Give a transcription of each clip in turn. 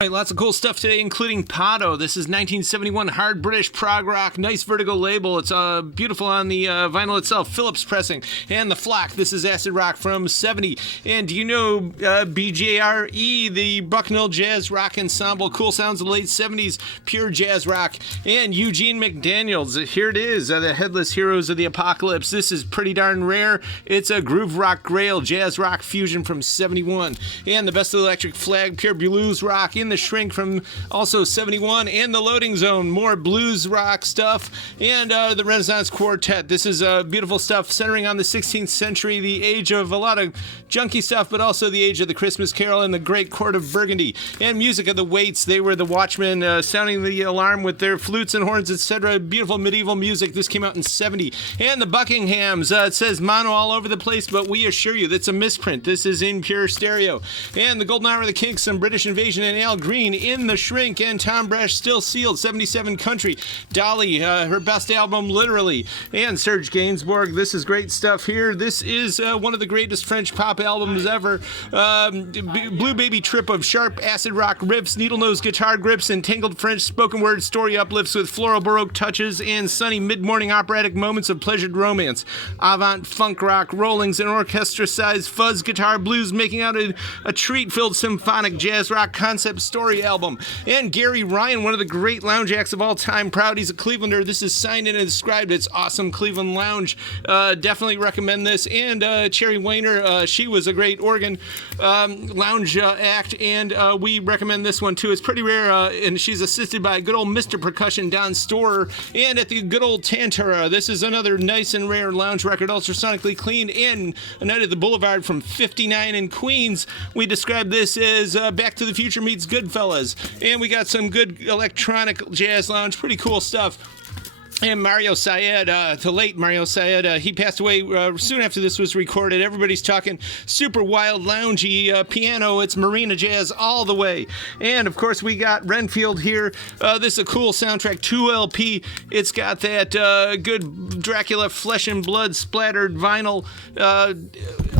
Right, lots of cool stuff today, including Pado. This is 1971 hard British prog rock, nice Vertigo label. It's beautiful on the vinyl itself, Phillips pressing. And The Flock, this is acid rock from 70. And do you know BJRE, the Bucknell Jazz Rock Ensemble? Cool sounds of the late 70s, pure jazz rock. And Eugene McDaniels, here it is, the Headless Heroes of the Apocalypse. This is pretty darn rare. It's a groove rock grail, jazz rock fusion from 71. And the Best of the Electric Flag, pure blues rock in the Shrink from also 71, and the Loading Zone, more blues rock stuff, and the Renaissance Quartet. This is beautiful stuff centering on the 16th century, the age of a lot of junky stuff, but also the age of the Christmas Carol and the Great Court of Burgundy. And music of the Waits, they were the watchmen sounding the alarm with their flutes and horns, etc. Beautiful medieval music. This came out in 70. And the Buckinghams, it says mono all over the place, but we assure you that's a misprint. This is in pure stereo. And the Golden Hour of the Kinks, some British Invasion, and Al Green in the Shrink, and Tom Brash, Still Sealed, 77 Country. Dolly, her best album, literally. And Serge Gainsbourg, this is great stuff here. This is one of the greatest French pop albums ever. Blue Baby Trip of sharp acid rock riffs, needle nose guitar grips, and tangled French spoken word story uplifts with floral baroque touches and sunny mid-morning operatic moments of pleasured romance. Avant funk rock rollings and orchestra-sized fuzz guitar blues making out a treat-filled symphonic jazz rock concept story album. And Gary Ryan, one of the great lounge acts of all time, proud he's a Clevelander. This is signed and described. It's awesome Cleveland lounge. Definitely recommend this. And Cherry Weiner, she was a great organ lounge act, and we recommend this one too. It's pretty rare, and she's assisted by good old Mr. Percussion Don Storer, and at the good old Tantara. This is another nice and rare lounge record, ultrasonically clean. And A Night at the Boulevard from 59 in Queens. We describe this as Back to the Future meets Goodfellas. And we got some good electronic jazz lounge, pretty cool stuff. And Mario Syed, the late Mario Syed, he passed away soon after this was recorded. Everybody's talking super wild, loungy piano. It's Marina Jazz all the way. And, of course, we got Renfield here. This is a cool soundtrack, 2LP. It's got that good Dracula flesh and blood splattered vinyl.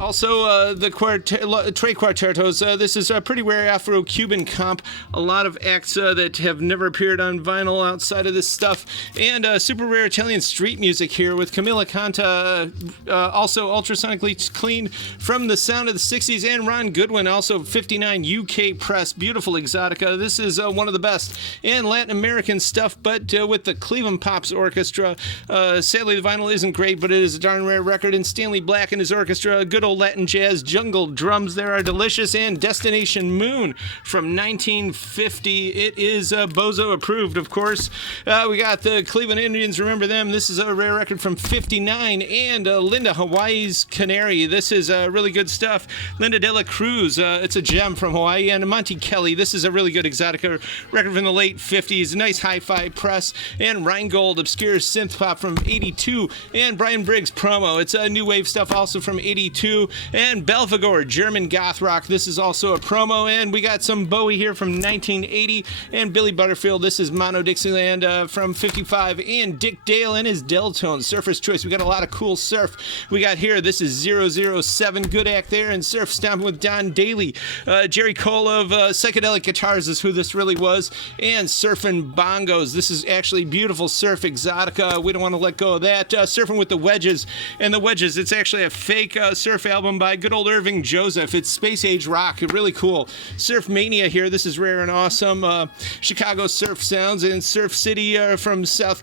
Also, the Tre Quartetos. This is a pretty rare Afro-Cuban comp. A lot of acts that have never appeared on vinyl outside of this stuff. And super rare Italian street music here with Camilla Canta, also ultrasonically clean from the sound of the 60s, and Ron Goodwin, also 59 UK press, beautiful exotica. This is one of the best and Latin American stuff, but with the Cleveland Pops Orchestra. Sadly, the vinyl isn't great, but it is a darn rare record, and Stanley Black and his orchestra, good old Latin jazz, jungle drums there are delicious, and Destination Moon from 1950. It is Bozo approved, of course. We got the Cleveland Indians, remember them. This is a rare record from 59. And Linda, Hawaii's Canary. This is really good stuff. Linda De La Cruz, it's a gem from Hawaii. And Monty Kelly, this is a really good exotica record from the late 50s. Nice hi-fi press. And Rheingold, obscure synth pop from 82. And Brian Briggs, Promo. It's new wave stuff also from 82. And Belphegor, German goth rock. This is also a promo. And we got some Bowie here from 1980. And Billy Butterfield, this is Mono Dixieland from 55. And Dick Dale and his Deltone, Surfer's Choice. We got a lot of cool surf. We got here, this is 007, good act there, and Surf Stomping with Don Daly. Jerry Cole of Psychedelic Guitars is who this really was. And Surfing Bongos. This is actually beautiful surf exotica. We don't want to let go of that. Surfing with the Wedges. And the Wedges, it's actually a fake surf album by good old Irving Joseph. It's space age rock. Really cool. Surf Mania here. This is rare and awesome. Chicago Surf Sounds and Surf City from Southern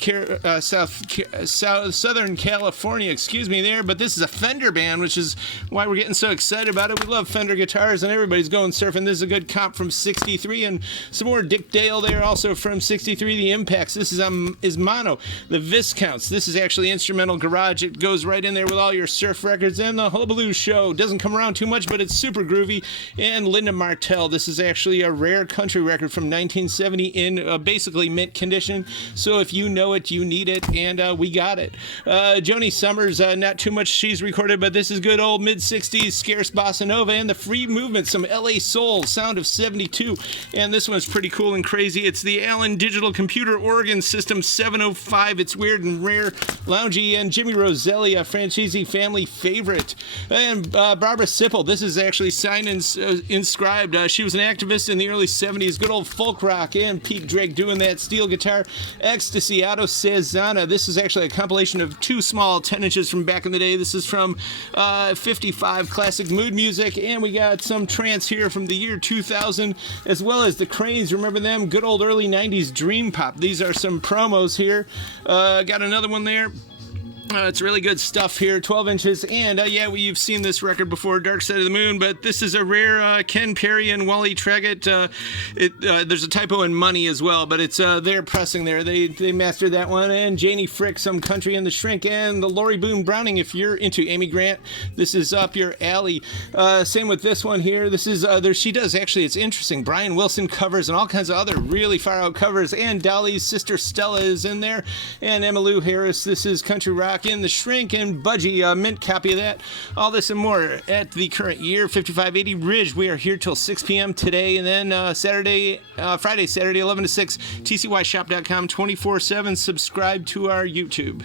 California, excuse me there, but this is a Fender band, which is why we're getting so excited about it. We love Fender guitars, and everybody's going surfing. This is a good comp from 63, and some more Dick Dale there, also from 63. The Impacts, this is mono. The Viscounts, this is actually instrumental garage. It goes right in there with all your surf records. And the Hullabaloo Show, doesn't come around too much, but it's super groovy. And Linda Martell, this is actually a rare country record from 1970 in basically mint condition, so if you know it, you need it, and we got it. Joni Summers, not too much she's recorded, but this is good old mid-60s scarce bossa nova. And the Free Movement, some LA Soul, sound of 72. And this one's pretty cool and crazy. It's the Allen Digital Computer Organ System 705. It's weird and rare, loungy, and Jimmy Roselli, a Franchese family favorite. and Barbara Sipple. This is actually signed and inscribed. She was an activist in the early 70s. Good old folk rock. And Pete Drake doing that steel guitar. Ecstasy, Auto Cezanne. This is actually a compilation of 2 small 10 inches from back in the day. This is from 55 classic mood music. And we got some trance here from the year 2000, as well as the Cranes. Remember them? Good old early 90s dream pop. These are some promos here. Got another one there. It's really good stuff here, 12 inches, and you've seen this record before, Dark Side of the Moon, but this is a rare Ken Perry and Wally Treggett. There's a typo in Money as well, but it's their pressing there. They mastered that one, and Janie Frick, Some Country and the Shrink, and the Lori Boone Browning. If you're into Amy Grant, this is up your alley. Same with this one here. This is she does actually, it's interesting, Brian Wilson covers and all kinds of other really far out covers, and Dolly's sister Stella is in there, and Emmylou Harris. This is country rock in the Shrink, and Budgie, mint copy of that. All this and more at the current year 5580 Ridge. We are here till 6 p.m. today, and then Friday, Saturday 11 to 6. tcyshop.com 24/7. Subscribe to our YouTube.